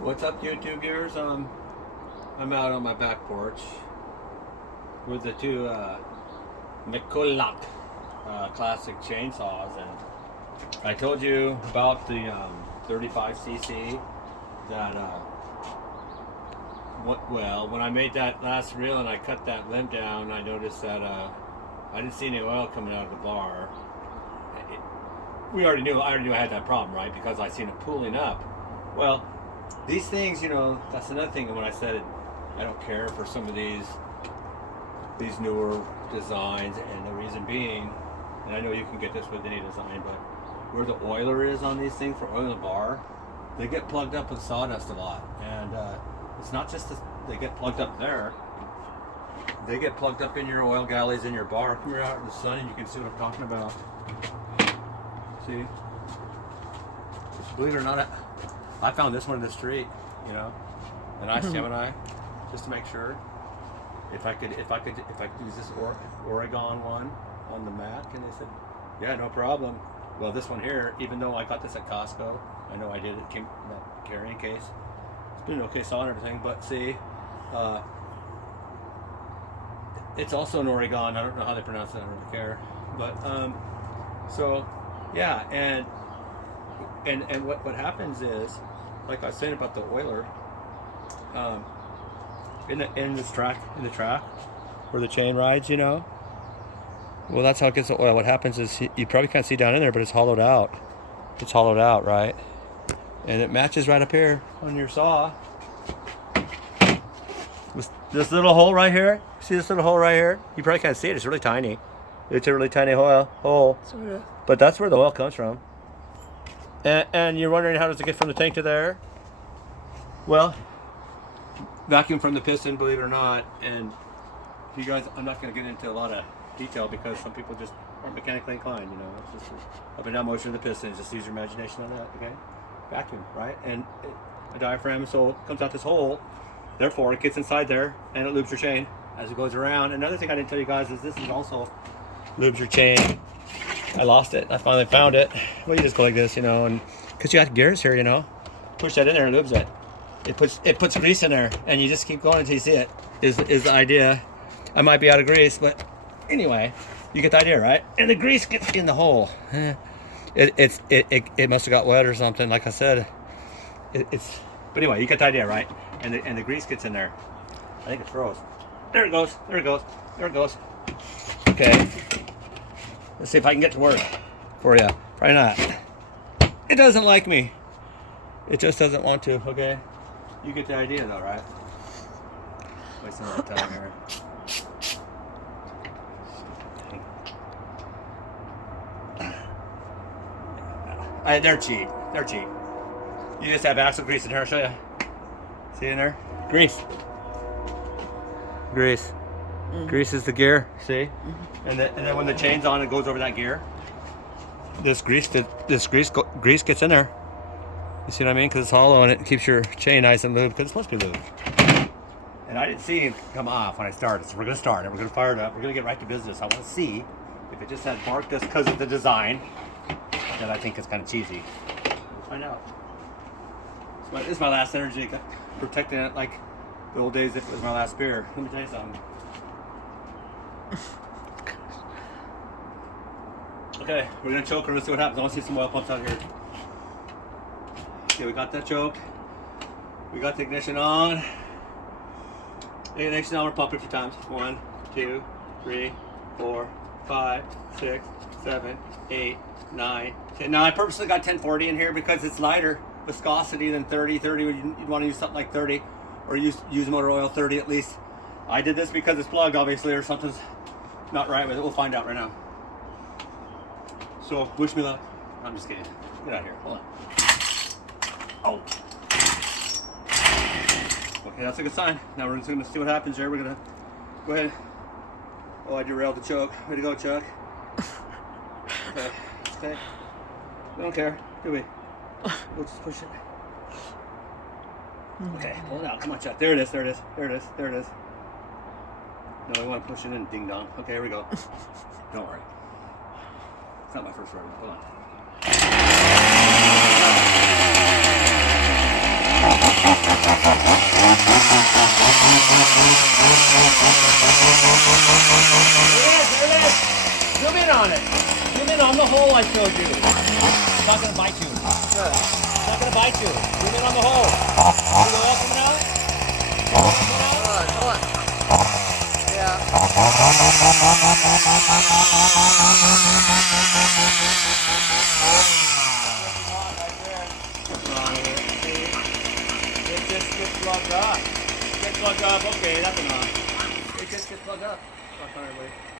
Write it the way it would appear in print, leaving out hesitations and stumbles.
What's up, YouTube viewers? I'm out on my back porch with the two Nicolak classic chainsaws, and I told you about the 35cc that when I made that last reel and I cut that limb down, I noticed that I didn't see any oil coming out of the bar. I already knew I had that problem, right? Because I seen it pooling up. Well, these things, you know, that's another thing. When I said I don't care for some of these newer designs, and the reason being, and I know you can get this with any design, but where the oiler is on these things for oiling the bar, they get plugged up with sawdust a lot. And it's not just that they get plugged up there, they get plugged up in your oil galleys in your bar. Come here out in the sun and you can see what I'm talking about. See? Believe it or not, I found this one in the street, you know, and I asked Gemini just to make sure if I could use this Oregon one on the Mac, and they said, yeah, no problem. Well, this one here, even though I got this at Costco, I know I did, it came in that carrying case. It's been an okay saw and everything, but see, it's also an Oregon. I don't know how they pronounce it, I don't really care. But so yeah, and what happens is, like I was saying about the oiler, in the track where the chain rides, you know. Well, that's how it gets the oil. What happens is you probably can't see down in there, but it's hollowed out. It's hollowed out, right? And it matches right up here on your saw. With this little hole right here. See this little hole right here? You probably can't see it. It's really tiny. It's a really tiny hole. Sort of. But that's where the oil comes from. And you're wondering, how does it get from the tank to there? Well, vacuum from the piston, believe it or not. And you guys, I'm not going to get into a lot of detail because some people just aren't mechanically inclined, you know. It's just up and down motion of the piston. Just use your imagination on that, okay? Vacuum, right? And a diaphragm, so it comes out this hole. Therefore, it gets inside there and it loops your chain as it goes around. Another thing I didn't tell you guys is this is also loops your chain. I lost it. I finally found it. Well, you just go like this, you know, and because you got gears here, you know, push that in there and lubes it. It puts grease in there, and you just keep going until you see it. Is the idea? I might be out of grease, but anyway, you get the idea, right? And the grease gets in the hole. It must have got wet or something. Like I said, but anyway, you get the idea, right? And the grease gets in there. I think it froze. There it goes. There it goes. There it goes. Okay. Let's see if I can get to work for you. Probably not. It doesn't like me. It just doesn't want to, okay? You get the idea though, right? Wasting a lot of time here. They're cheap. They're cheap. You just have axle grease in here. I'll show you. See in there? Grease. Grease. Grease is the gear, see? And then when the chain's on, it goes over that gear. This grease gets in there. You see what I mean? Because it's hollow and it keeps your chain nice and lubed, because it's supposed to be lubed. And I didn't see it come off when I started, so we're going to start it. We're going to fire it up. We're going to get right to business. I want to see if it just had bark just because of the design that I think is kind of cheesy. We'll find out. This is my last energy, protecting it like the old days if it was my last beer. Let me tell you something. Okay, we're gonna choke her. Let's see what happens. I want to see some oil pumps out here. Okay, we got that choked. We got the ignition on. The ignition on. We're pumping a few times. 1, 2, 3, 4, 5, 6, 7, 8, 9, 10. Now I purposely got 1040 in here because it's lighter viscosity than 30. 30, you'd want to use something like 30, or use motor oil 30 at least. I did this because it's plugged, obviously, or something's not right with it. We'll find out right now. So, wish me luck. I'm just kidding. Get out of here. Hold on. Oh. Okay, that's a good sign. Now we're just going to see what happens here. We're going to go ahead. Oh, I derailed the choke. Way to go, Chuck. Okay. Okay. We don't care, do we? We'll just push it. Okay, pull it out. Come on, Chuck. There it is. There it is. There it is. There it is. No, we want to push it in. Ding dong. Okay, here we go. Don't worry. It's not my first rodeo. Hold on. in on it. Zoom in on the hole I showed you. It's not going to bite you. It's not going to bite you. Zoom in on the hole. See the oil coming out? Hold on. Yeah. It just gets plugged up. It gets plugged up. Okay, that's enough. It just gets plugged up.